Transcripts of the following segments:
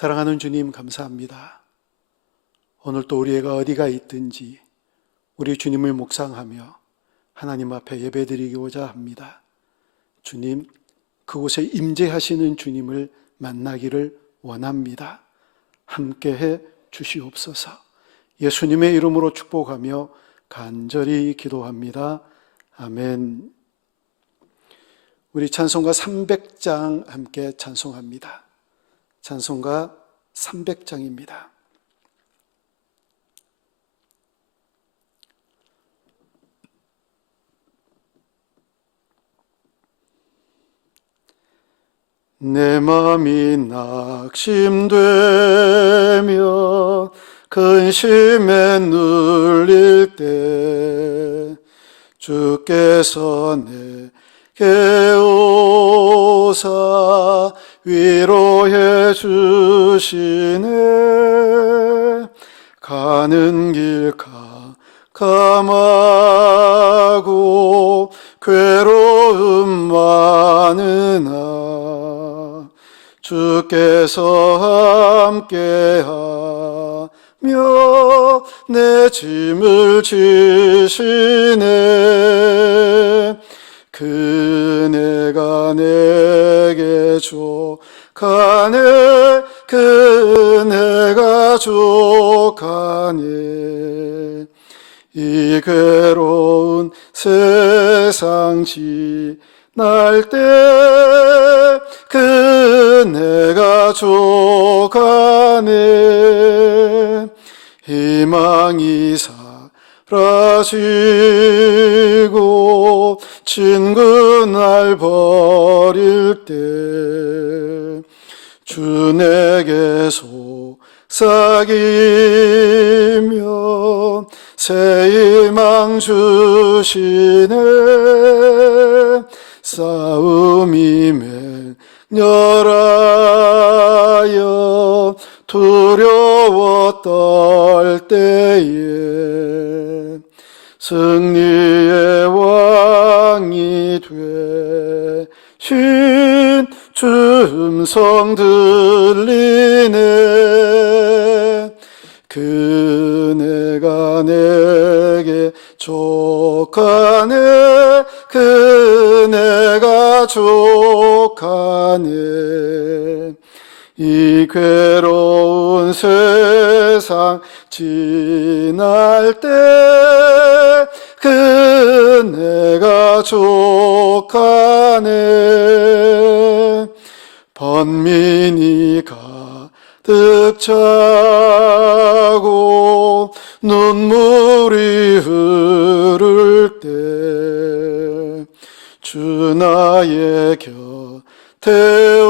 사랑하는 주님, 감사합니다. 오늘 또 우리가 어디가 있든지 우리 주님을 묵상하며 하나님 앞에 예배드리고자 합니다. 주님, 그곳에 임재하시는 주님을 만나기를 원합니다. 함께해 주시옵소서. 예수님의 이름으로 축복하며 간절히 기도합니다. 아멘. 우리 찬송가 300장 함께 찬송합니다. 찬송가 300장입니다. 내 맘이 낙심되며 근심에 눌릴 때 주께서 내게 오사 위로해 주시네. 가는 길 캄캄하고 괴로움 많으나 주께서 함께하며 내 짐을 지시네. 그네가 내게 족하네. 그네가 족하네. 이 괴로운 세상 지날 때 그네가 족하네. 희망이 사라지고 친구 날 버릴 때 주 내게 속삭이며 새 희망 주시네. 싸움이 맹렬하여 두려워 떨 때에 승리의 왕이 되신 주 음성 들리네. 그네가 내게 족하네. 그네가 족하네. 이 괴로운 세상 지날 때 그네가 족하네. 번민이 가득 차고 눈물이 흐를 때 주 나의 곁에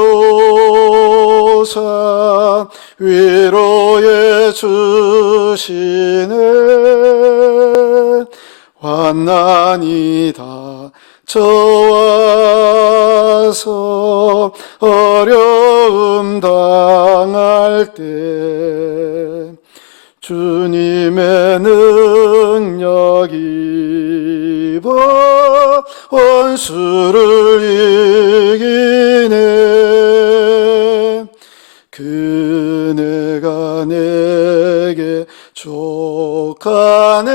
오사 위로해 주시네. 환난이 닥쳐와서 어려움 당할 때 주님의 능력 입어 원수를 이기네. 그네가 내게 족하네.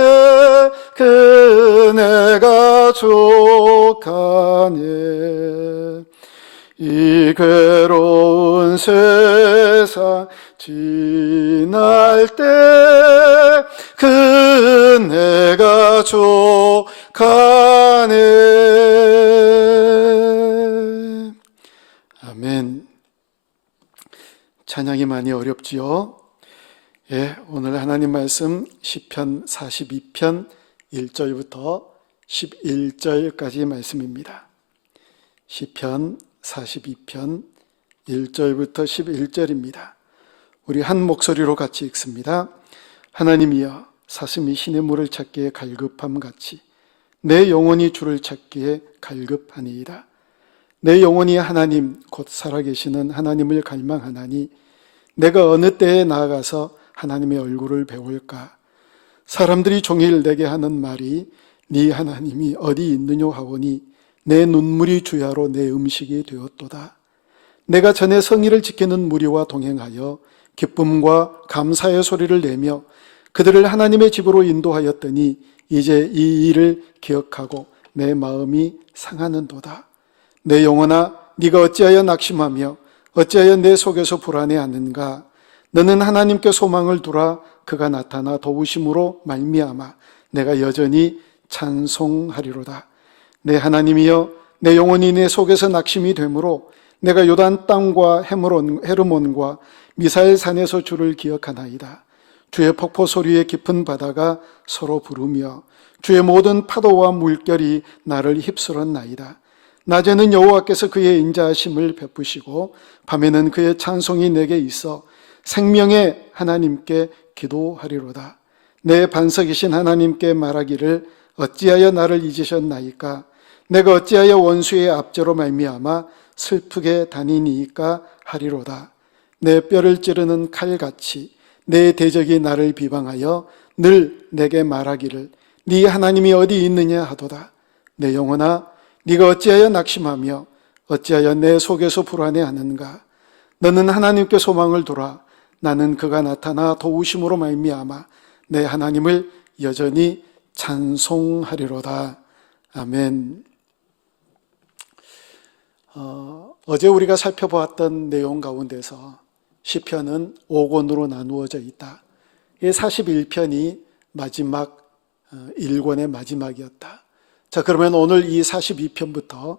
그네가 족하네. 이 괴로운 세상 지날 때 그네가 족하네. 아멘. 찬양이 많이 어렵지요? 예, 오늘 하나님 말씀 시편 42편 1절부터 11절까지 말씀입니다. 시편 42편 1절부터 11절입니다. 우리 한 목소리로 같이 읽습니다. 하나님이여, 사슴이 신의 물을 찾기에 갈급함 같이 내 영혼이 주를 찾기에 갈급하니이다. 내 영혼이 하나님 곧 살아계시는 하나님을 갈망하나니 내가 어느 때에 나아가서 하나님의 얼굴을 배울까? 사람들이 종일 내게 하는 말이 네 하나님이 어디 있느냐 하오니 내 눈물이 주야로 내 음식이 되었도다. 내가 전에 성의를 지키는 무리와 동행하여 기쁨과 감사의 소리를 내며 그들을 하나님의 집으로 인도하였더니 이제 이 일을 기억하고 내 마음이 상하는도다. 내 영혼아, 네가 어찌하여 낙심하며 어찌하여 내 속에서 불안해하는가? 너는 하나님께 소망을 두라. 그가 나타나 도우심으로 말미암아 내가 여전히 찬송하리로다. 내 하나님이여, 내 영혼이 내 속에서 낙심이 되므로 내가 요단 땅과 헤르몬과 미사엘 산에서 주를 기억하나이다. 주의 폭포 소리에 깊은 바다가 서로 부르며 주의 모든 파도와 물결이 나를 휩쓸었나이다. 낮에는 여호와께서 그의 인자하심을 베푸시고 밤에는 그의 찬송이 내게 있어 생명의 하나님께 기도하리로다. 내 반석이신 하나님께 말하기를 어찌하여 나를 잊으셨나이까? 내가 어찌하여 원수의 압제로 말미암아 슬프게 다니니까 하리로다. 내 뼈를 찌르는 칼같이 내 대적이 나를 비방하여 늘 내게 말하기를 네 하나님이 어디 있느냐 하도다. 내 영혼아, 네가 어찌하여 낙심하며 어찌하여 내 속에서 불안해하는가? 너는 하나님께 소망을 두라. 나는 그가 나타나 도우심으로 말미암아 내 하나님을 여전히 찬송하리로다. 아멘. 어제 우리가 살펴보았던 내용 가운데서 시편은 5권으로 나누어져 있다. 이 41편이 마지막 1권의 마지막이었다. 자, 그러면 오늘 이 42편부터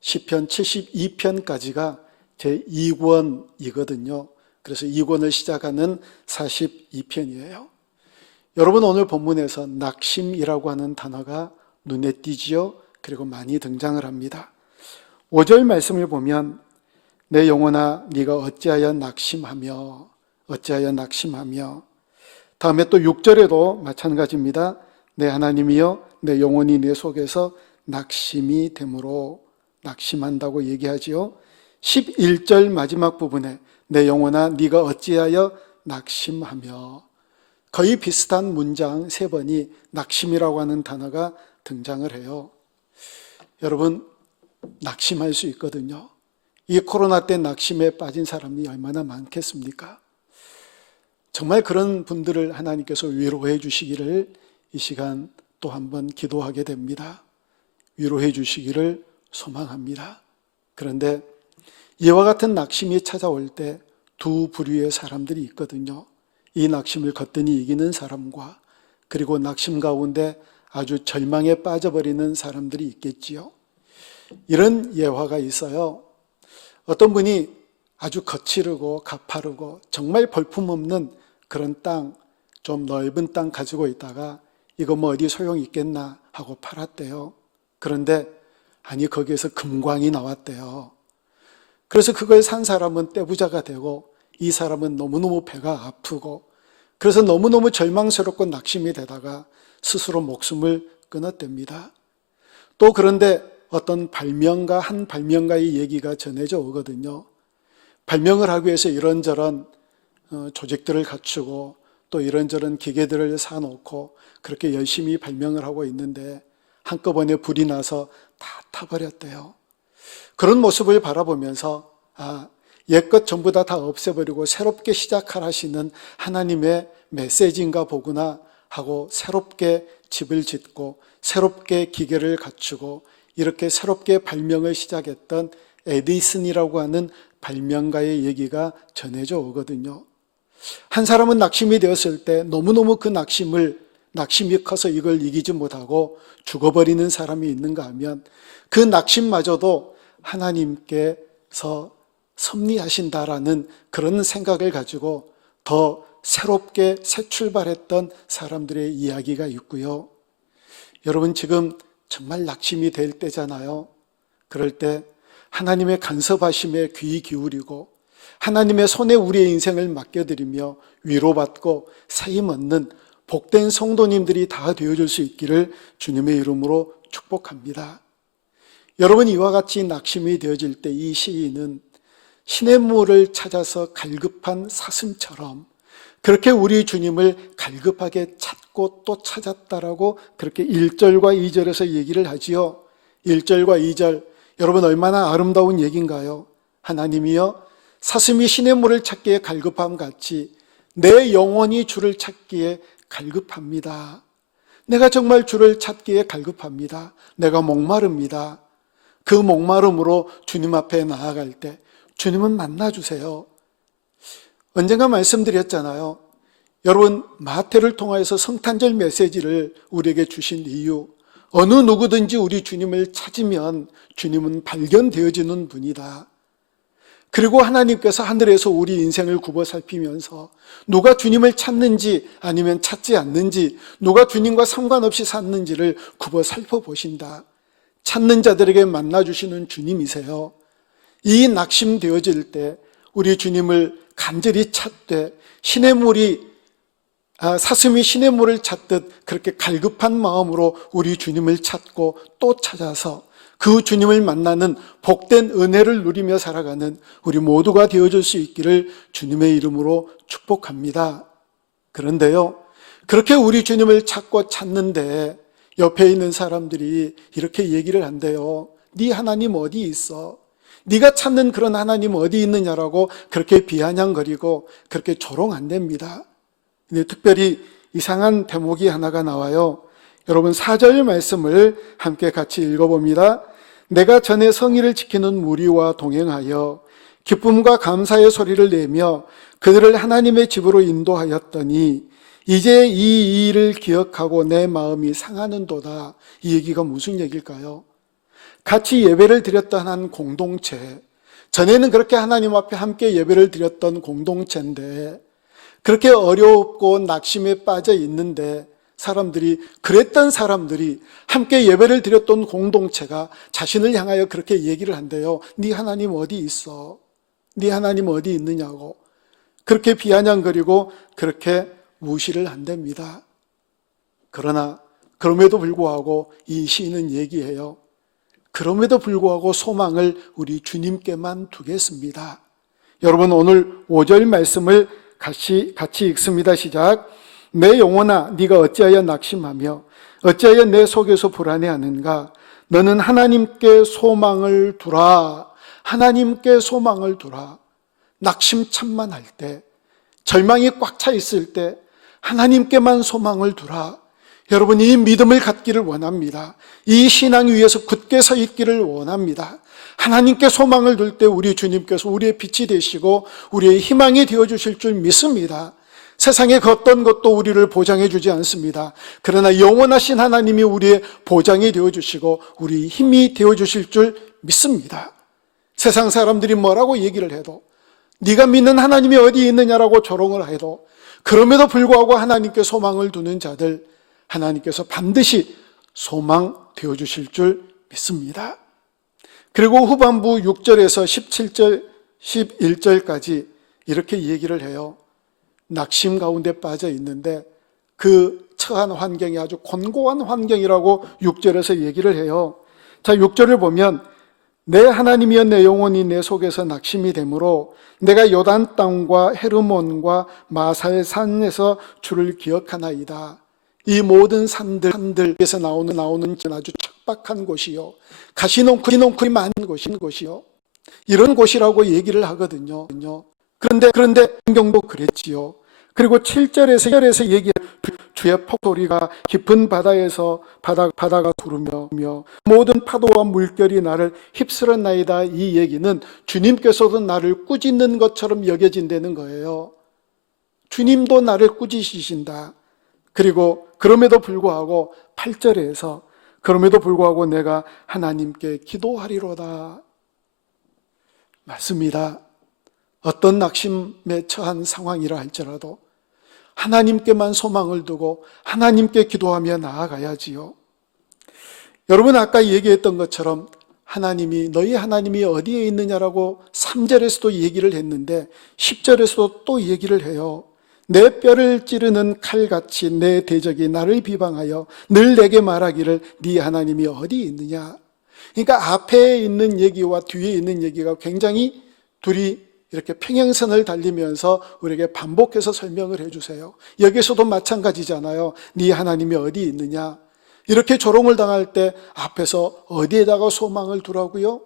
시편 72편까지가 제2권이거든요. 그래서 2권을 시작하는 42편이에요. 여러분, 오늘 본문에서 낙심이라고 하는 단어가 눈에 띄지요. 그리고 많이 등장을 합니다. 5절 말씀을 보면 내 영혼아 네가 어찌하여 낙심하며 어찌하여 낙심하며, 다음에 또 6절에도 마찬가지입니다. 내 하나님이여 내 영혼이 내 속에서 낙심이 되므로, 낙심한다고 얘기하지요. 11절 마지막 부분에 내 영혼아 네가 어찌하여 낙심하며, 거의 비슷한 문장 3번이 낙심이라고 하는 단어가 등장을 해요. 여러분, 낙심할 수 있거든요. 이 코로나 때 낙심에 빠진 사람이 얼마나 많겠습니까? 정말 그런 분들을 하나님께서 위로해 주시기를 이 시간 또 한번 기도하게 됩니다. 위로해 주시기를 소망합니다. 그런데 이와 같은 낙심이 찾아올 때 두 부류의 사람들이 있거든요. 이 낙심을 거뜬히 이기는 사람과, 그리고 낙심 가운데 아주 절망에 빠져버리는 사람들이 있겠지요. 이런 예화가 있어요. 어떤 분이 아주 거칠고 가파르고 정말 볼품없는 그런 땅, 좀 넓은 땅 가지고 있다가 이거 뭐 어디 소용 있겠나 하고 팔았대요. 그런데 아니, 거기에서 금광이 나왔대요. 그래서 그걸 산 사람은 떼부자가 되고 이 사람은 너무너무 배가 아프고, 그래서 너무너무 절망스럽고 낙심이 되다가 스스로 목숨을 끊었답니다. 또 그런데 어떤 발명가, 한 발명가의 얘기가 전해져 오거든요. 발명을 하기 위해서 이런저런 조직들을 갖추고 또 이런저런 기계들을 사놓고 그렇게 열심히 발명을 하고 있는데 한꺼번에 불이 나서 다 타버렸대요. 그런 모습을 바라보면서 옛것 전부 다 없애버리고 새롭게 시작하라시는 하나님의 메시지인가 보구나 하고 새롭게 집을 짓고 새롭게 기계를 갖추고 이렇게 새롭게 발명을 시작했던 에디슨이라고 하는 발명가의 얘기가 전해져 오거든요. 한 사람은 낙심이 되었을 때 너무너무 그 낙심이 커서 이걸 이기지 못하고 죽어버리는 사람이 있는가 하면, 그 낙심마저도 하나님께서 섭리하신다라는 그런 생각을 가지고 더 새롭게 새 출발했던 사람들의 이야기가 있고요. 여러분, 지금 정말 낙심이 될 때잖아요. 그럴 때 하나님의 간섭하심에 귀 기울이고 하나님의 손에 우리의 인생을 맡겨드리며 위로받고 세임 얻는 복된 성도님들이 다 되어줄 수 있기를 주님의 이름으로 축복합니다. 여러분, 이와 같이 낙심이 되어질 때 이 시인은 시냇물을 찾아서 갈급한 사슴처럼 그렇게 우리 주님을 갈급하게 찾고 또 찾았다라고 그렇게 1절과 2절에서 얘기를 하지요. 1절과 2절, 여러분 얼마나 아름다운 얘기인가요? 하나님이여 사슴이 시냇물을 찾기에 갈급함 같이 내 영혼이 주를 찾기에 갈급합니다. 내가 정말 주를 찾기에 갈급합니다. 내가 목마릅니다. 그 목마름으로 주님 앞에 나아갈 때 주님은 만나주세요. 언젠가 말씀드렸잖아요. 여러분, 마태를 통하여서 성탄절 메시지를 우리에게 주신 이유, 어느 누구든지 우리 주님을 찾으면 주님은 발견되어지는 분이다. 그리고 하나님께서 하늘에서 우리 인생을 굽어 살피면서 누가 주님을 찾는지 아니면 찾지 않는지, 누가 주님과 상관없이 샀는지를 굽어 살펴보신다. 찾는 자들에게 만나주시는 주님이세요. 이 낙심되어질 때 우리 주님을 간절히 찾되 사슴이 시냇물을 찾듯 그렇게 갈급한 마음으로 우리 주님을 찾고 또 찾아서 그 주님을 만나는 복된 은혜를 누리며 살아가는 우리 모두가 되어줄 수 있기를 주님의 이름으로 축복합니다. 그런데요, 그렇게 우리 주님을 찾고 찾는데 옆에 있는 사람들이 이렇게 얘기를 한대요. 네 하나님 어디 있어? 네가 찾는 그런 하나님 어디 있느냐라고 그렇게 비아냥거리고 그렇게 조롱한답니다. 근데 특별히 이상한 대목이 하나가 나와요. 여러분 4절 말씀을 함께 같이 읽어봅니다. 내가 전에 성의를 지키는 무리와 동행하여 기쁨과 감사의 소리를 내며 그들을 하나님의 집으로 인도하였더니 이제 이 일을 기억하고 내 마음이 상하는도다. 이 얘기가 무슨 얘기일까요? 같이 예배를 드렸던 한 공동체, 전에는 그렇게 하나님 앞에 함께 예배를 드렸던 공동체인데 그렇게 어렵고 낙심에 빠져 있는데 그랬던 사람들이 함께 예배를 드렸던 공동체가 자신을 향하여 그렇게 얘기를 한대요. 네 하나님 어디 있어? 네 하나님 어디 있느냐고 그렇게 비아냥거리고 그렇게 무시를 한답니다. 그럼에도 불구하고 이 시인은 얘기해요. 그럼에도 불구하고 소망을 우리 주님께만 두겠습니다. 여러분 오늘 5절 말씀을 같이 읽습니다. 시작. 내 영혼아 네가 어찌하여 낙심하며 어찌하여 내 속에서 불안해하는가? 너는 하나님께 소망을 두라. 하나님께 소망을 두라. 낙심참만할 때, 절망이 꽉 차 있을 때 하나님께만 소망을 두라. 여러분 이 믿음을 갖기를 원합니다. 이 신앙 위에서 굳게 서 있기를 원합니다. 하나님께 소망을 둘 때 우리 주님께서 우리의 빛이 되시고 우리의 희망이 되어주실 줄 믿습니다. 세상의 어떤 것도 우리를 보장해 주지 않습니다. 그러나 영원하신 하나님이 우리의 보장이 되어주시고 우리 힘이 되어주실 줄 믿습니다. 세상 사람들이 뭐라고 얘기를 해도, 네가 믿는 하나님이 어디 있느냐라고 조롱을 해도, 그럼에도 불구하고 하나님께 소망을 두는 자들, 하나님께서 반드시 소망 되어주실 줄 믿습니다. 그리고 후반부 6절에서 17절, 11절까지 이렇게 얘기를 해요. 낙심 가운데 빠져 있는데 그 처한 환경이 아주 곤고한 환경이라고 6절에서 얘기를 해요. 자, 6절을 보면 내 하나님이여 내 영혼이 내 속에서 낙심이 되므로 내가 요단 땅과 헤르몬과 마사의 산에서 주를 기억하나이다. 이 모든 산들에서 나오는 아주 척박한 곳이요, 가시농쿨이 많은 곳이요, 이런 곳이라고 얘기를 하거든요. 그런데 성경도 그랬지요. 그리고 7절에서 얘기해 주의 폭소리가 깊은 바다에서 바다가 부르며 모든 파도와 물결이 나를 휩쓸었나이다. 이 얘기는 주님께서도 나를 꾸짖는 것처럼 여겨진다는 거예요. 주님도 나를 꾸짖으신다. 그리고 그럼에도 불구하고 8절에서 그럼에도 불구하고 내가 하나님께 기도하리로다. 맞습니다. 어떤 낙심에 처한 상황이라 할지라도 하나님께만 소망을 두고 하나님께 기도하며 나아가야지요. 여러분 아까 얘기했던 것처럼 너희 하나님이 어디에 있느냐라고 3절에서도 얘기를 했는데 10절에서도 또 얘기를 해요. 내 뼈를 찌르는 칼같이 내 대적이 나를 비방하여 늘 내게 말하기를 네 하나님이 어디 있느냐. 그러니까 앞에 있는 얘기와 뒤에 있는 얘기가 굉장히 둘이 이렇게 평행선을 달리면서 우리에게 반복해서 설명을 해주세요. 여기서도 마찬가지잖아요. 네 하나님이 어디 있느냐. 이렇게 조롱을 당할 때 앞에서 어디에다가 소망을 두라고요?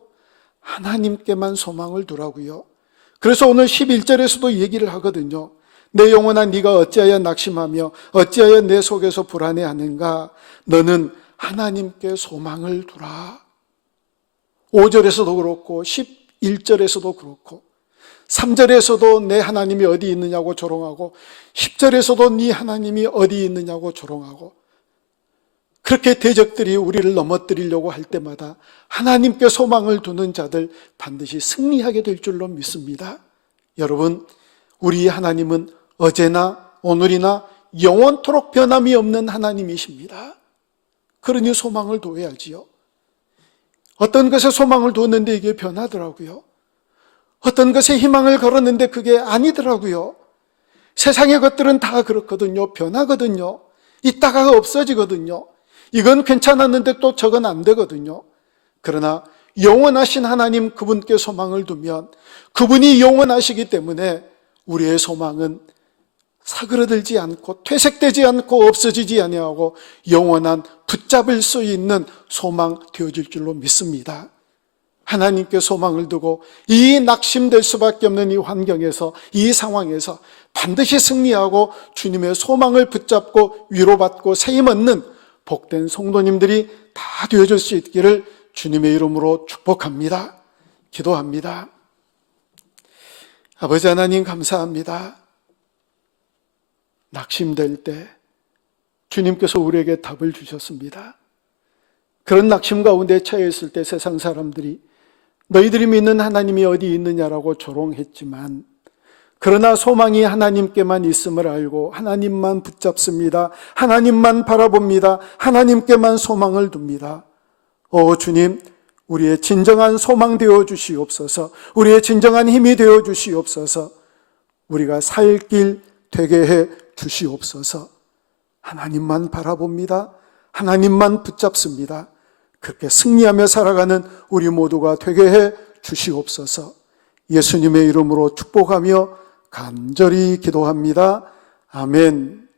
하나님께만 소망을 두라고요. 그래서 오늘 11절에서도 얘기를 하거든요. 내 영혼아 네가 어찌하여 낙심하며 어찌하여 내 속에서 불안해하는가. 너는 하나님께 소망을 두라. 5절에서도 그렇고 11절에서도 그렇고 3절에서도 내 하나님이 어디 있느냐고 조롱하고 10절에서도 네 하나님이 어디 있느냐고 조롱하고, 그렇게 대적들이 우리를 넘어뜨리려고 할 때마다 하나님께 소망을 두는 자들 반드시 승리하게 될 줄로 믿습니다. 여러분, 우리 하나님은 어제나 오늘이나 영원토록 변함이 없는 하나님이십니다. 그러니 소망을 둬야지요. 어떤 것에 소망을 두었는데 이게 변하더라고요. 어떤 것에 희망을 걸었는데 그게 아니더라고요. 세상의 것들은 다 그렇거든요. 변하거든요. 있다가 없어지거든요. 이건 괜찮았는데 또 저건 안 되거든요. 그러나 영원하신 하나님, 그분께 소망을 두면 그분이 영원하시기 때문에 우리의 소망은 사그러들지 않고 퇴색되지 않고 없어지지 아니하고 영원한 붙잡을 수 있는 소망 되어질 줄로 믿습니다. 하나님께 소망을 두고 이 낙심될 수밖에 없는 이 환경에서, 이 상황에서 반드시 승리하고 주님의 소망을 붙잡고 위로받고 세임 얻는 복된 성도님들이 다 되어줄 수 있기를 주님의 이름으로 축복합니다. 기도합니다. 아버지 하나님, 감사합니다. 낙심될 때 주님께서 우리에게 답을 주셨습니다. 그런 낙심 가운데 처해 있을 때 세상 사람들이 너희들이 믿는 하나님이 어디 있느냐라고 조롱했지만, 그러나 소망이 하나님께만 있음을 알고 하나님만 붙잡습니다. 하나님만 바라봅니다. 하나님께만 소망을 둡니다. 오 주님, 우리의 진정한 소망 되어 주시옵소서. 우리의 진정한 힘이 되어 주시옵소서. 우리가 살 길 되게 해 주시옵소서. 하나님만 바라봅니다. 하나님만 붙잡습니다. 그렇게 승리하며 살아가는 우리 모두가 되게 해 주시옵소서. 예수님의 이름으로 축복하며 간절히 기도합니다. 아멘.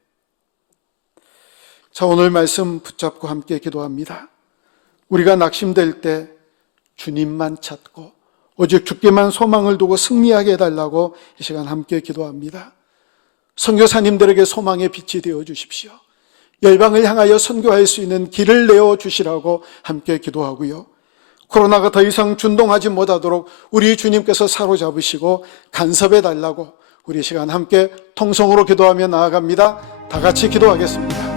자, 오늘 말씀 붙잡고 함께 기도합니다. 우리가 낙심될 때 주님만 찾고 오직 주께만 소망을 두고 승리하게 해달라고 이 시간 함께 기도합니다. 선교사님들에게 소망의 빛이 되어 주십시오. 열방을 향하여 선교할 수 있는 길을 내어 주시라고 함께 기도하고요. 코로나가 더 이상 준동하지 못하도록 우리 주님께서 사로잡으시고 간섭해 달라고 우리 시간 함께 통성으로 기도하며 나아갑니다. 다 같이 기도하겠습니다.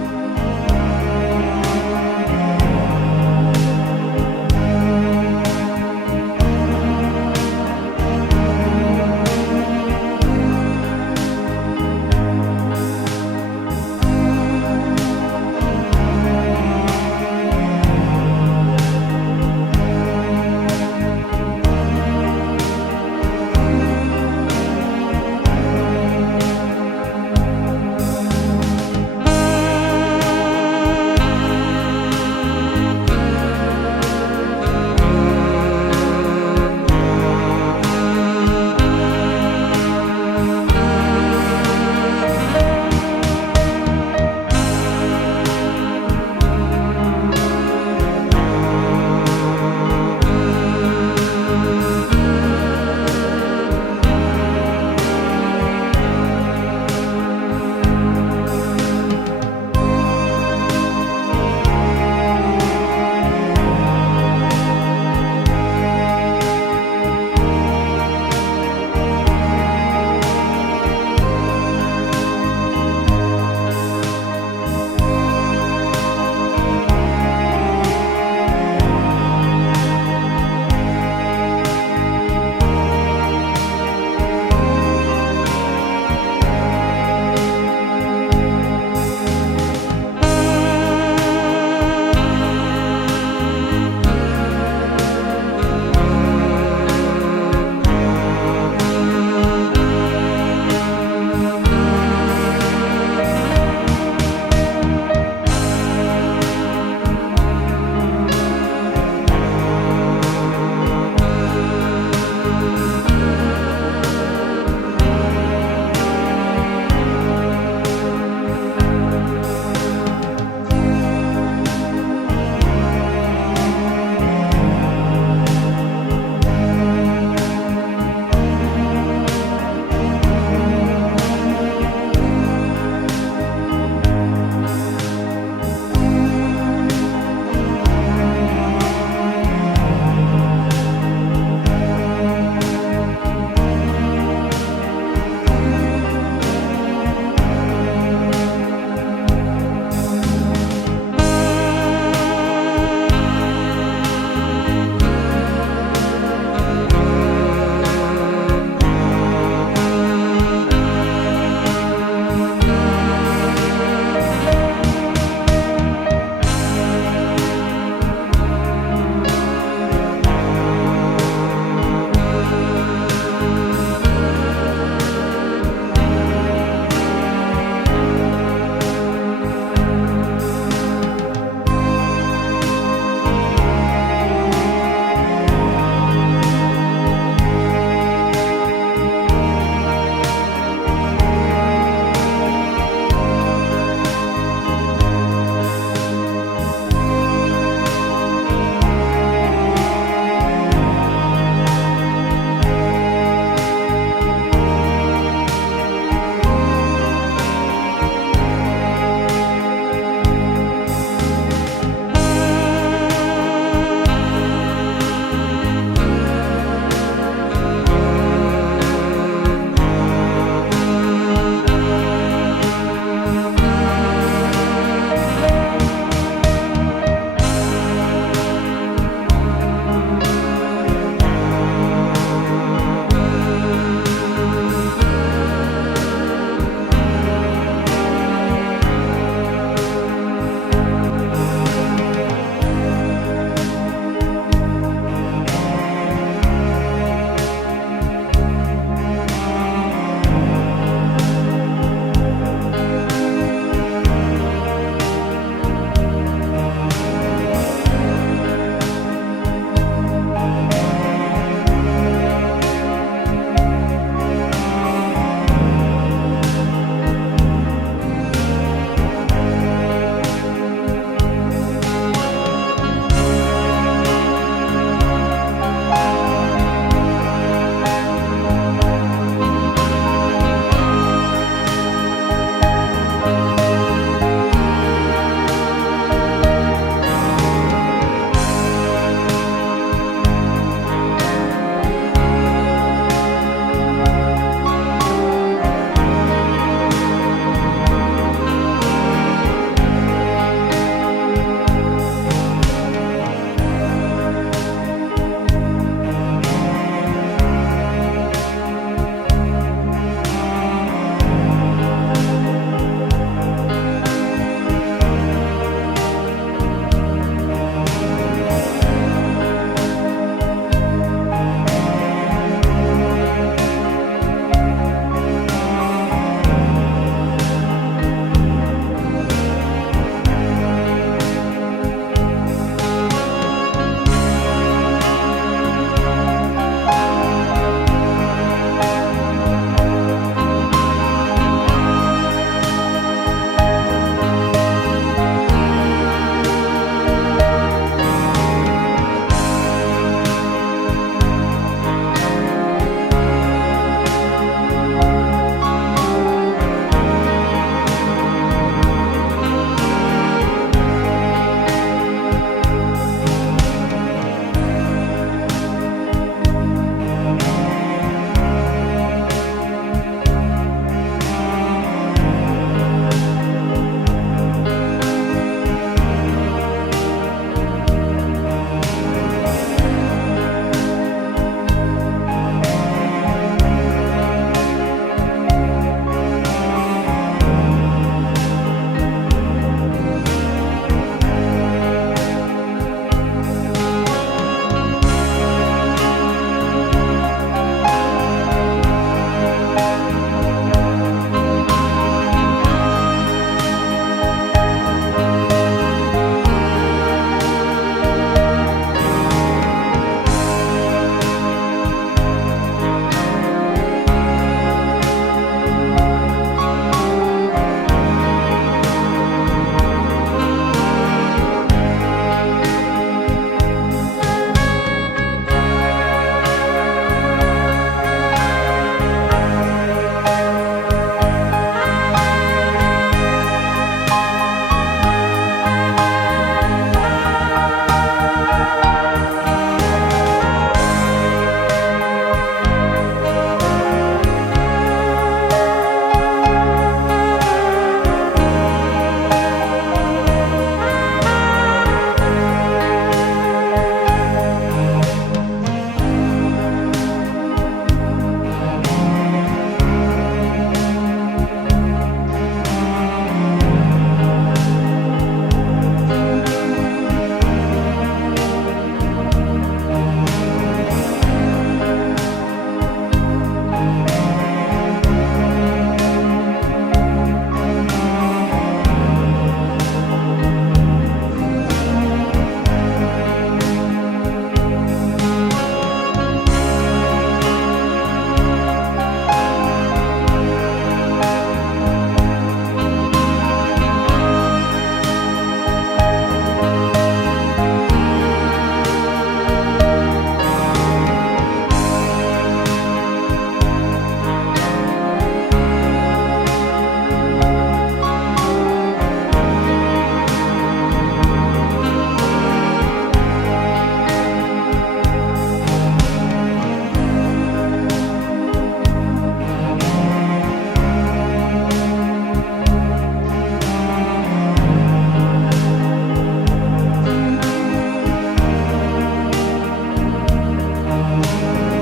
주옵소서.